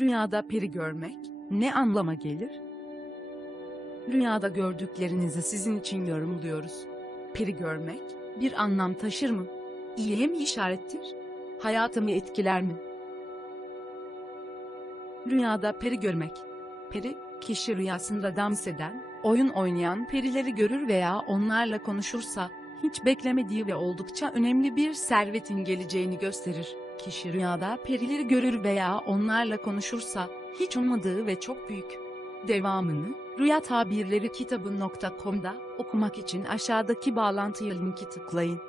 Rüyada peri görmek ne anlama gelir? Rüyada gördüklerinizi sizin için yorumluyoruz. Peri görmek bir anlam taşır mı? İyiye mi işarettir? Hayatımı etkiler mi? Rüyada peri görmek. Peri, kişi rüyasında dans eden, oyun oynayan perileri görür veya onlarla konuşursa, hiç beklemediği ve oldukça önemli bir servetin geleceğini gösterir. Kişi rüyada perileri görür veya onlarla konuşursa, hiç ummadığı ve çok büyük. Devamını, Rüya Tabirleri kitabı.com'da okumak için aşağıdaki bağlantıya linki tıklayın.